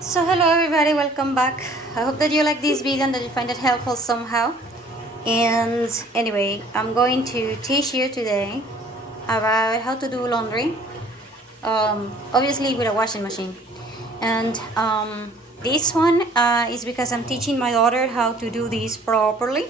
So hello everybody, welcome back. I hope that you like this video and that you find it helpful somehow. And anyway, I'm going to teach you today about how to do laundry, obviously with a washing machine. And this one is because I'm teaching my daughter how to do this properly.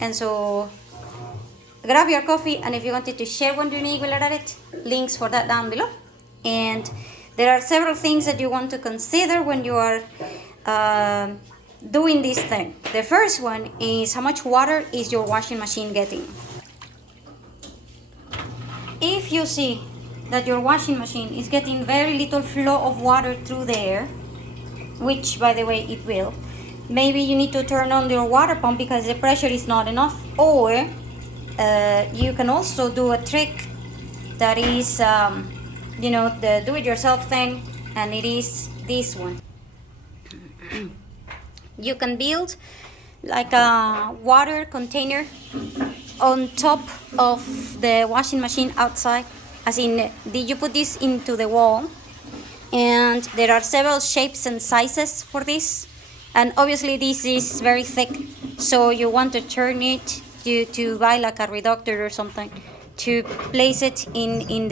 And so grab your coffee, and if you wanted to share one journey while at it, links for that down below. And there are several things that you want to consider when you are doing this thing. The first one is how much water is your washing machine getting. If you see that your washing machine is getting very little flow of water through there, which by the way it will, maybe you need to turn on your water pump because the pressure is not enough. Or you can also do a trick that is the do-it-yourself thing, and it is this one. You can build like a water container on top of the washing machine outside, as in, did you put this into the wall? And there are several shapes and sizes for this, and obviously this is very thick, so you want to turn it to buy like a reductor or something to place it in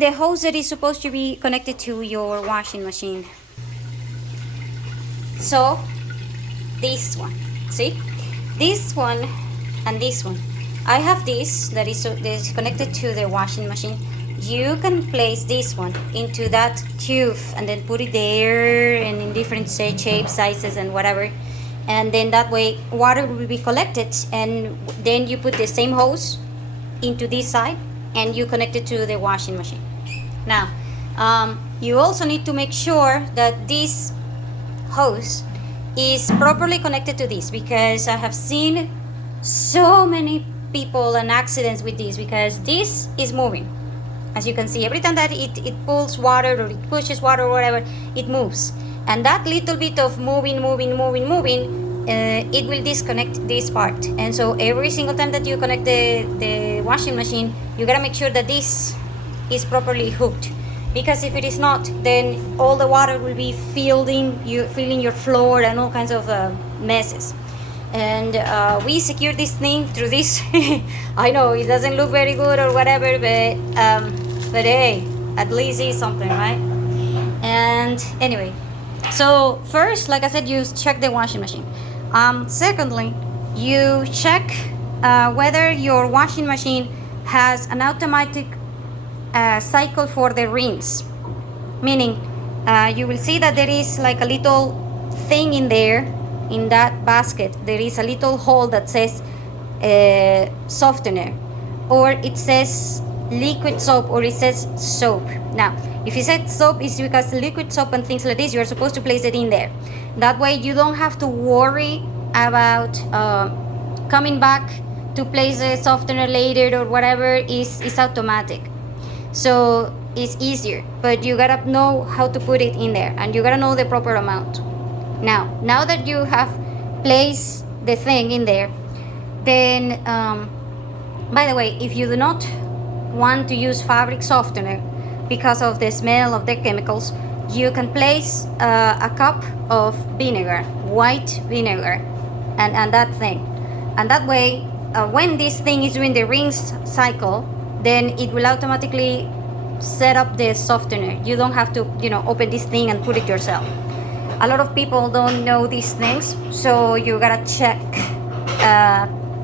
the hose that is supposed to be connected to your washing machine. So this one, see, this one and this one, I have this that is connected to the washing machine. You can place this one into that tube and then put it there, and in different shapes, sizes, and whatever. And then that way water will be collected, and then you put the same hose into this side and you connect it to the washing machine. Now, you also need to make sure that this hose is properly connected to this, because I have seen so many people and accidents with this, because this is moving. As you can see, every time that it pulls water or it pushes water or whatever, it moves. And that little bit of moving, it will disconnect this part. And so every single time that you connect the washing machine, you gotta make sure that this is properly hooked. Because if it is not, then all the water will be filling your floor and all kinds of messes. And we secure this thing through this. I know it doesn't look very good or whatever, but hey, at least it's something, right? And anyway, so first, like I said, you check the washing machine. Secondly, you check whether your washing machine has an automatic cycle for the rinse. Meaning, you will see that there is like a little thing in there, in that basket. There is a little hole that says softener, or it says liquid soap, or it says soap. Now, if it says soap, it's because liquid soap and things like this, you're supposed to place it in there. That way you don't have to worry about coming back to place the softener later or whatever. Is automatic, so it's easier. But you gotta know how to put it in there, and you gotta know the proper amount. Now that you have placed the thing in there, then by the way, if you do not want to use fabric softener because of the smell of the chemicals, you can place a cup of vinegar, white vinegar, and that thing. And that way, when this thing is doing the rinse cycle, then it will automatically set up the softener. You don't have to, open this thing and put it yourself. A lot of people don't know these things, so you gotta check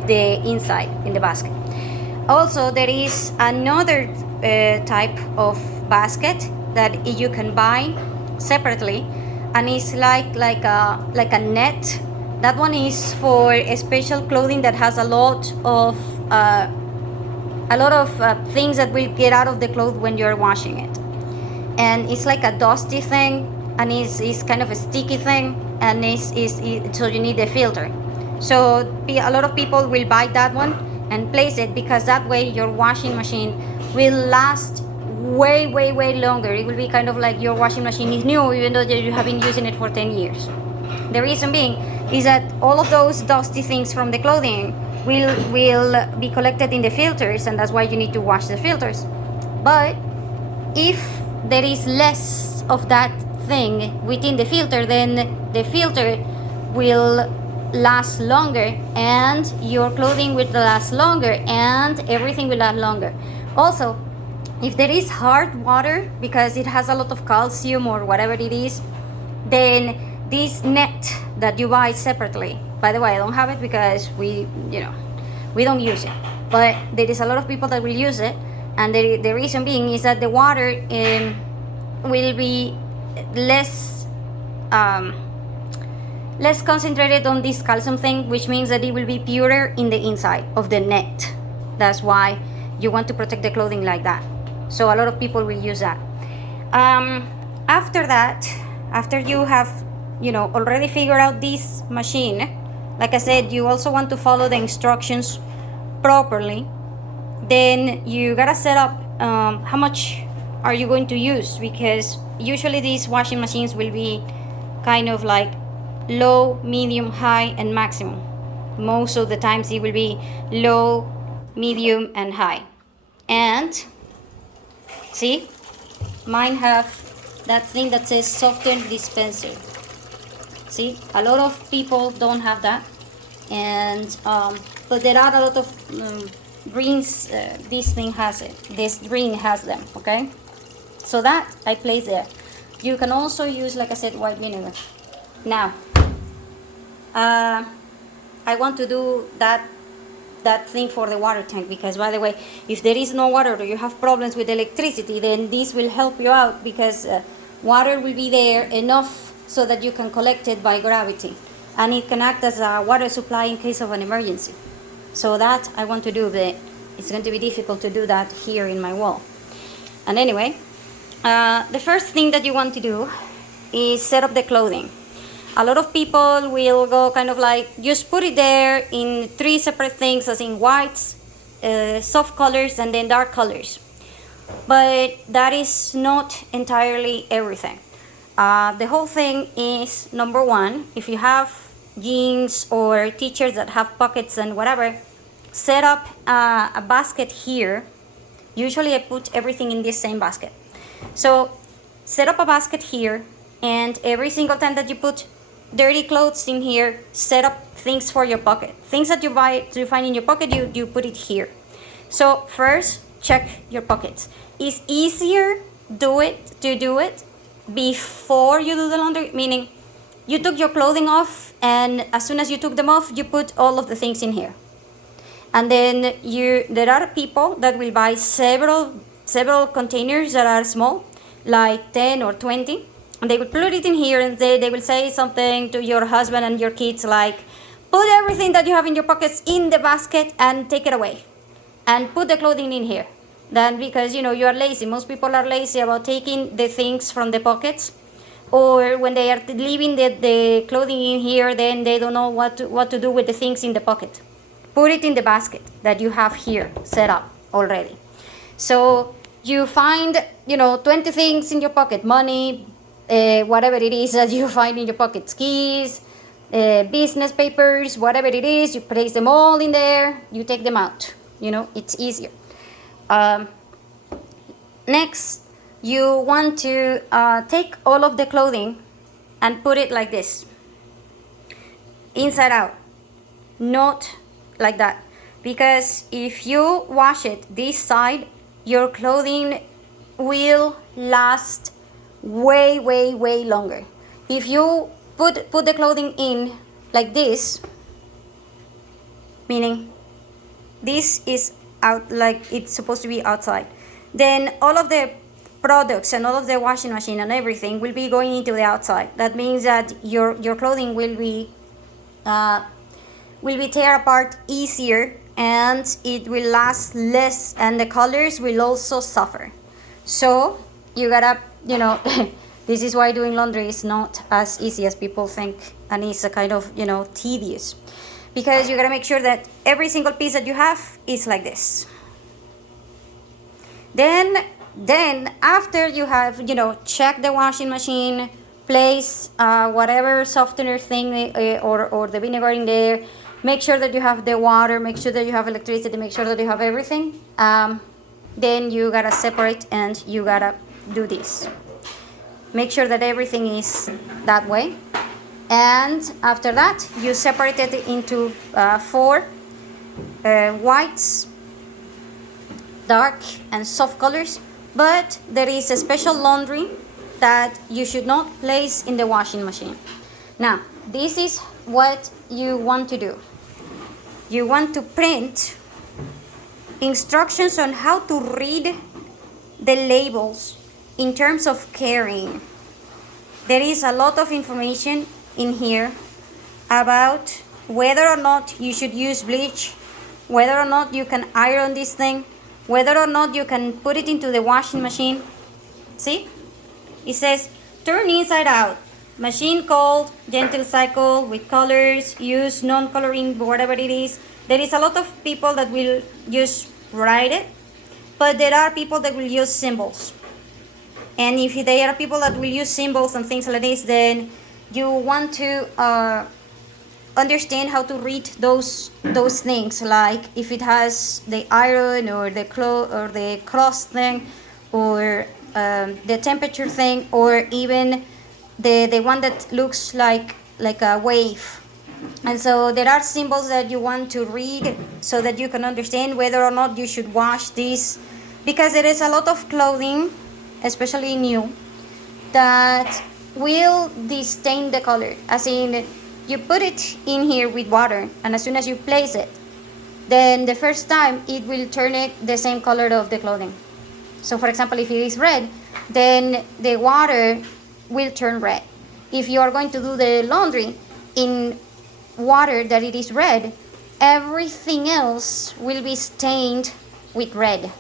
the inside in the basket. Also, there is another type of basket that you can buy separately, and it's like a net. That one is for a special clothing that has a lot of things that will get out of the clothes when you're washing it. And it's like a dusty thing, and it's kind of a sticky thing, and so you need the filter. So a lot of people will buy that one and place it, because that way your washing machine will last way longer. It will be kind of like your washing machine is new, even though you have been using it for 10 years. The reason being is that all of those dusty things from the clothing will be collected in the filters, and that's why you need to wash the filters. But if there is less of that thing within the filter, then the filter will last longer and your clothing will last longer and everything will last longer. Also, if there is hard water because it has a lot of calcium or whatever it is, then this net that you buy separately, by the way, I don't have it because we don't use it, but there is a lot of people that will use it, and the reason being is that the water will be less concentrated on this calcium thing, which means that it will be purer in the inside of the net. That's why you want to protect the clothing like that. So a lot of people will use that. After that, after you have already figured out this machine, like I said, you also want to follow the instructions properly. Then you gotta set up how much are you going to use, because usually these washing machines will be kind of like low, medium, high, and maximum. Most of the times it will be low, medium, and high. And see, mine have that thing that says soften dispenser. See, a lot of people don't have that, and but there are a lot of greens. This thing has it. This green has them. Okay, so that I place there. You can also use, like I said, white vinegar. Now, I want to do that thing for the water tank, because, by the way, if there is no water or you have problems with electricity, then this will help you out, because water will be there enough so that you can collect it by gravity, and it can act as a water supply in case of an emergency. So that I want to do, but it's going to be difficult to do that here in my wall. And anyway, the first thing that you want to do is set up the clothing. A lot of people will go kind of like just put it there in 3 separate things, as in whites, soft colors, and then dark colors. But that is not entirely everything. The whole thing is, number one, if you have jeans or t-shirts that have pockets and whatever, set up a basket here. Usually I put everything in this same basket. So set up a basket here, and every single time that you put dirty clothes in here, set up things for your pocket. Things that you find in your pocket, you put it here. So first, check your pockets. It's easier to do it before you do the laundry, meaning you took your clothing off, and as soon as you took them off, you put all of the things in here. And then there are people that will buy several containers that are small, like 10 or 20, and they will put it in here, and they will say something to your husband and your kids like, put everything that you have in your pockets in the basket and take it away, and put the clothing in here. Then, because you are lazy, most people are lazy about taking the things from the pockets, or when they are leaving the clothing in here, then they don't know what to do with the things in the pocket. Put it in the basket that you have here set up already. So you find 20 things in your pocket, money, whatever it is that you find in your pockets, keys, business papers, whatever it is, you place them all in there, you take them out. It's easier. Next, you want to take all of the clothing and put it like this, inside out, not like that, because if you wash it this side, your clothing will last way longer. If you put the clothing in like this, meaning this is out, like it's supposed to be outside, then all of the products and all of the washing machine and everything will be going into the outside. That means that your clothing will be tear apart easier, and it will last less, and the colors will also suffer. So you gotta, this is why doing laundry is not as easy as people think, and it's a kind of, tedious, because you gotta make sure that every single piece that you have is like this. Then after you have, check the washing machine, place whatever softener thing or the vinegar in there, make sure that you have the water, make sure that you have electricity, make sure that you have everything. Then you gotta separate, and you gotta do this. Make sure that everything is that way. And after that, you separate it into 4 whites, dark and soft colors. But there is a special laundry that you should not place in the washing machine. Now, this is what you want to do. You want to print instructions on how to read the labels in terms of carrying. There is a lot of information in here about whether or not you should use bleach, whether or not you can iron this thing, whether or not you can put it into the washing machine. See? It says turn inside out. Machine called gentle cycle with colors, use non-coloring, whatever it is. There is a lot of people that will just write it, but there are people that will use symbols. And if there are people that will use symbols and things like this, then you want to understand how to read those things, like if it has the iron or the cross thing, or the temperature thing, or even the one that looks like a wave. And so there are symbols that you want to read so that you can understand whether or not you should wash this, because there is a lot of clothing, especially new, that will distain the color. As in, you put it in here with water, and as soon as you place it, then the first time it will turn it the same color of the clothing. So for example, if it is red, then the water will turn red. If you are going to do the laundry in water that it is red, everything else will be stained with red.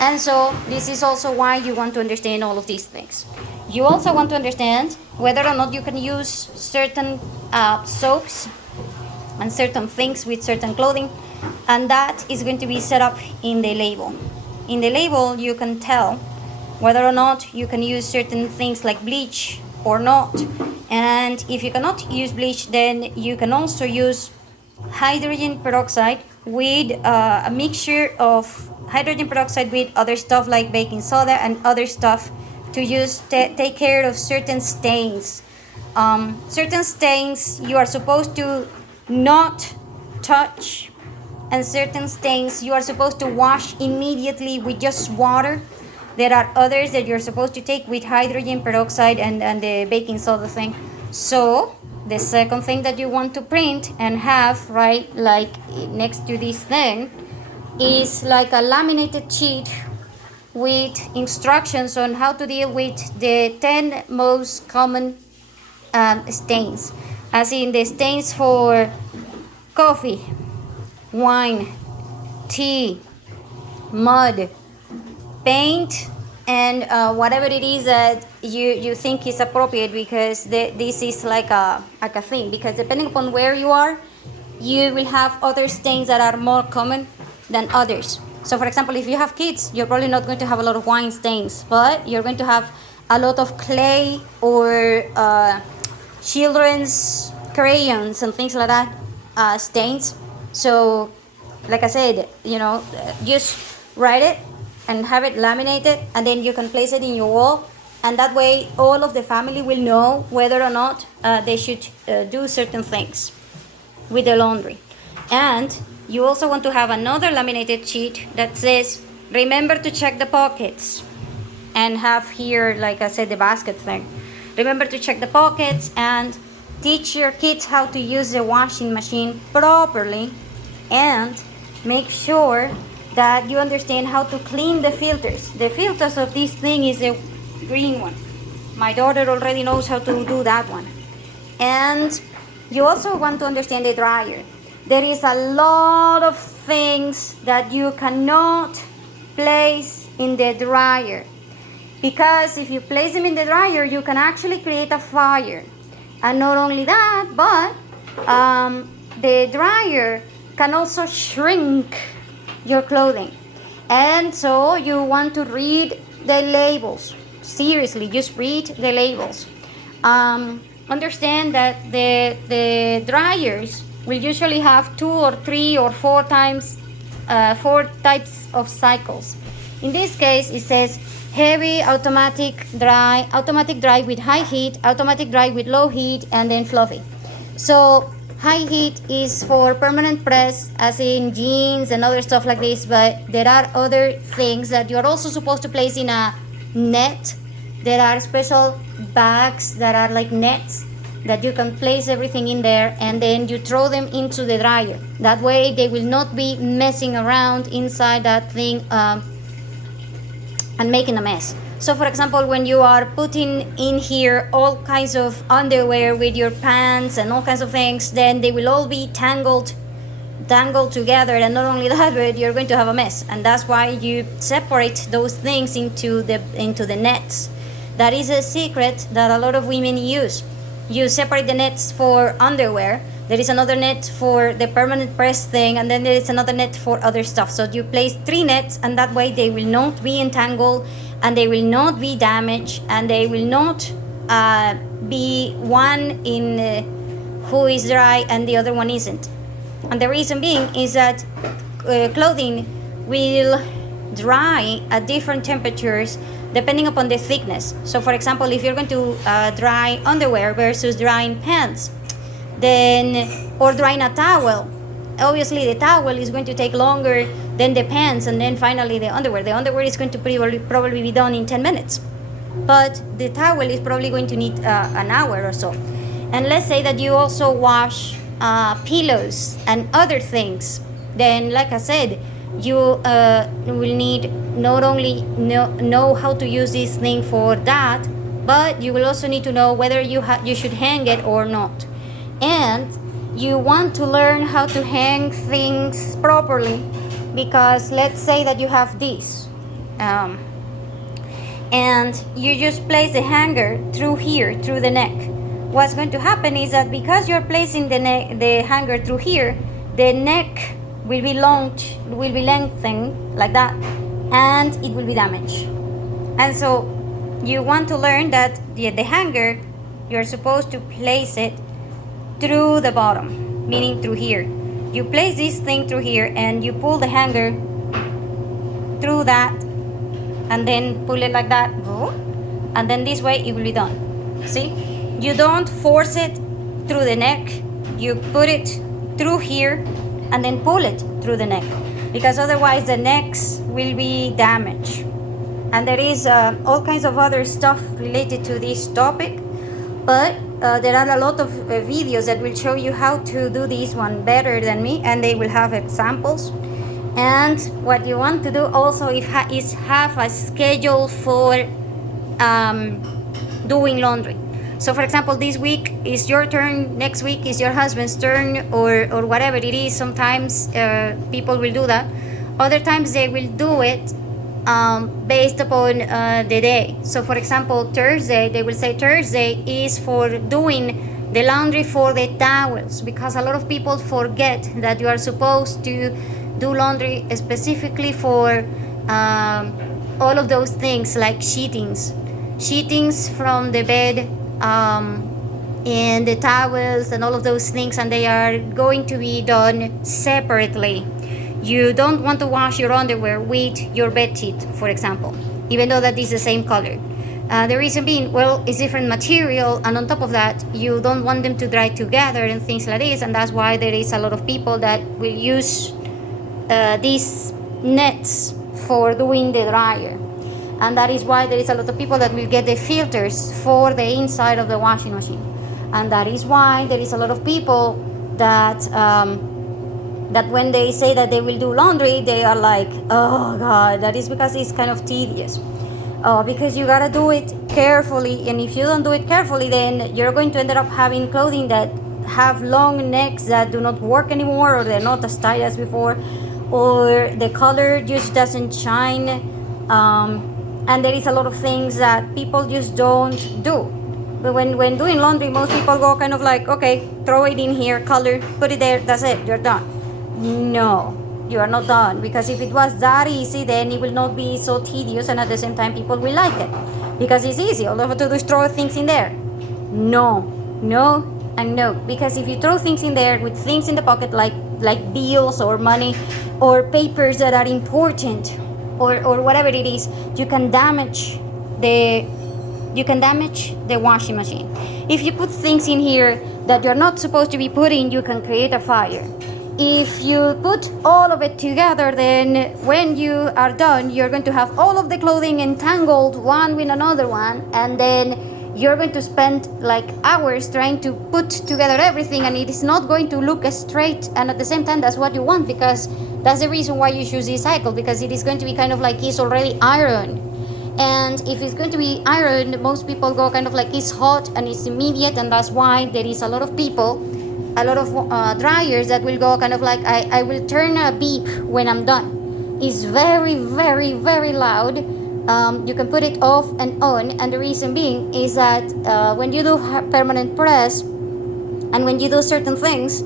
And so this is also why you want to understand all of these things. You also want to understand whether or not you can use certain soaps and certain things with certain clothing, and that is going to be set up in the label. In the label, you can tell whether or not you can use certain things like bleach or not. And if you cannot use bleach, then you can also use hydrogen peroxide with a mixture of hydrogen peroxide with other stuff like baking soda and other stuff to use take care of certain stains. Certain stains you are supposed to not touch, and certain stains you are supposed to wash immediately with just water. There are others that you're supposed to take with hydrogen peroxide and the baking soda thing. So the second thing that you want to print and have right like next to this thing is like a laminated sheet with instructions on how to deal with the 10 most common stains, as in the stains for coffee, wine, tea, mud, paint, and whatever it is that you think is appropriate, because this is like a thing, because depending upon where you are, you will have other stains that are more common than others. So for example, if you have kids, you're probably not going to have a lot of wine stains, but you're going to have a lot of clay or children's crayons and things like that stains. So like I said, just write it and have it laminated, and then you can place it in your wall, and that way all of the family will know whether or not they should do certain things with the laundry. And you also want to have another laminated sheet that says remember to check the pockets, and have here, like I said, the basket thing. Remember to check the pockets and teach your kids how to use the washing machine properly, and make sure that you understand how to clean the filters. The filters of this thing is the green one. My daughter already knows how to do that one. And you also want to understand the dryer. There is a lot of things that you cannot place in the dryer, because if you place them in the dryer, you can actually create a fire. And not only that, but the dryer can also shrink your clothing. And so you want to read the labels. Seriously, just read the labels. Understand that the dryers will usually have 2 or 3 or 4 types of cycles. In this case, it says heavy, automatic dry with high heat, automatic dry with low heat, and then fluffy. So high heat is for permanent press, as in jeans and other stuff like this, but there are other things that you're also supposed to place in a net. There are special bags that are like nets that you can place everything in there, and then you throw them into the dryer. That way they will not be messing around inside that thing and making a mess. So for example, when you are putting in here all kinds of underwear with your pants and all kinds of things, then they will all be tangled together, and not only that, but you're going to have a mess. And that's why you separate those things into the nets. That is a secret that a lot of women use. You separate the nets for underwear. There is another net for the permanent press thing, and then there is another net for other stuff. So you place 3 nets, and that way they will not be entangled, and they will not be damaged, and they will not be one in who is dry and the other one isn't. And the reason being is that clothing will dry at different temperatures depending upon the thickness. So for example, if you're going to dry underwear versus drying pants, then, or drying a towel, obviously the towel is going to take longer than the pants, and then finally the underwear. The underwear is going to probably be done in 10 minutes, but the towel is probably going to need an hour or so. And let's say that you also wash pillows and other things, then like I said, you will need not only know how to use this thing for that, but you will also need to know whether you should hang it or not. And you want to learn how to hang things properly, because let's say that you have this and you just place the hanger through here, through the neck. What's going to happen is that because you're placing the hanger through here, the neck will be lengthened like that, and it will be damaged. And so you want to learn that the hanger, you're supposed to place it through the bottom, meaning through here. You place this thing through here, and you pull the hanger through that, and then pull it like that, and then this way it will be done. See? You don't force it through the neck, you put it through here and then pull it through the neck, because otherwise the necks will be damaged. And there is all kinds of other stuff related to this topic, but there are a lot of videos that will show you how to do this one better than me, and they will have examples. And what you want to do also is have a schedule for doing laundry. So for example, this week is your turn, next week is your husband's turn, or whatever it is. Sometimes people will do that. Other times they will do it based upon the day. So for example, Thursday, they will say Thursday is for doing the laundry for the towels, because a lot of people forget that you are supposed to do laundry specifically for all of those things like sheetings from the bed, and the towels and all of those things, and they are going to be done separately. You don't want to wash your underwear with your bed sheet, for example, even though that is the same color. The reason being, well, it's different material, and on top of that, you don't want them to dry together and things like this, and that's why there is a lot of people that will use these nets for doing the dryer. And that is why there is a lot of people that will get the filters for the inside of the washing machine. And that is why there is a lot of people that that when they say that they will do laundry, they are like, oh God, that is because it's kind of tedious. Because you gotta do it carefully, and if you don't do it carefully, then you're going to end up having clothing that have long necks that do not work anymore, or they're not as tight as before, or the color just doesn't shine. And there is a lot of things that people just don't do. But when doing laundry, most people go kind of like, okay, throw it in here, color, put it there, that's it, you're done. No, you are not done, because if it was that easy, then it will not be so tedious, and at the same time people will like it, because it's easy. All you have to do is throw things in there. No, and no, because if you throw things in there with things in the pocket like bills or money or papers that are important, or whatever it is, you can damage the washing machine. If you put things in here that you're not supposed to be putting, you can create a fire. If you put all of it together, then when you are done, you're going to have all of the clothing entangled one with another one, and then you're going to spend like hours trying to put together everything, and it is not going to look straight, and at the same time that's what you want, because that's the reason why you choose this cycle, because it is going to be kind of like it's already ironed. And if it's going to be ironed, most people go kind of like it's hot and it's immediate, and that's why there is a lot of people, a lot of dryers that will go kind of like I will turn a beep when I'm done. It's very, very, very loud. You can put it off and on, and the reason being is that when you do permanent press and when you do certain things,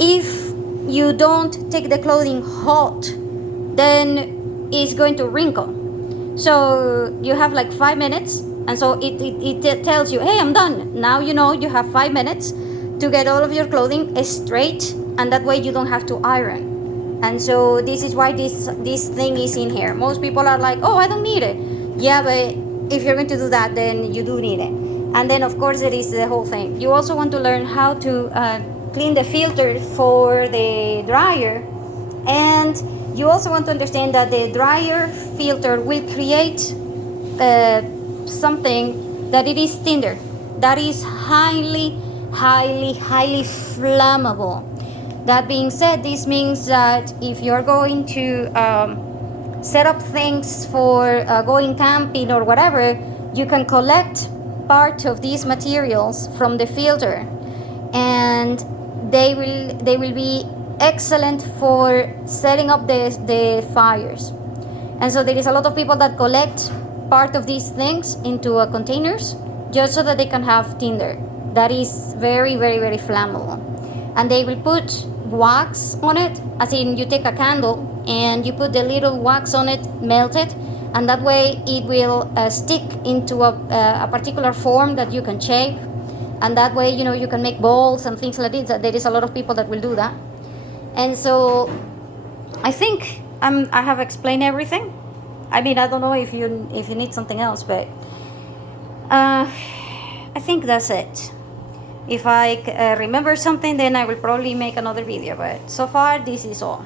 if you don't take the clothing hot, then it's going to wrinkle. So you have like 5 minutes, and so it tells you, hey, I'm done. Now you know you have 5 minutes to get all of your clothing straight, and that way you don't have to iron. And so this is why this thing is in here. Most people are like, oh, I don't need it. Yeah, but if you're going to do that, then you do need it. And then of course there is the whole thing. You also want to learn how to clean the filter for the dryer, and you also want to understand that the dryer filter will create something that it is tinder, that is highly flammable. That being said, this means that if you're going to set up things for going camping or whatever, you can collect part of these materials from the filter, and they will be excellent for setting up the fires. And so there is a lot of people that collect part of these things into containers just so that they can have tinder. That is very, very, very flammable. And they will put wax on it, as in you take a candle and you put the little wax on it, melt it, and that way it will stick into a particular form that you can shape. And that way, you know, you can make balls and things like this. There is a lot of people that will do that. And so I think I have explained everything. I mean, I don't know if you need something else, but I think that's it. If I remember something, then I will probably make another video, but so far this is all.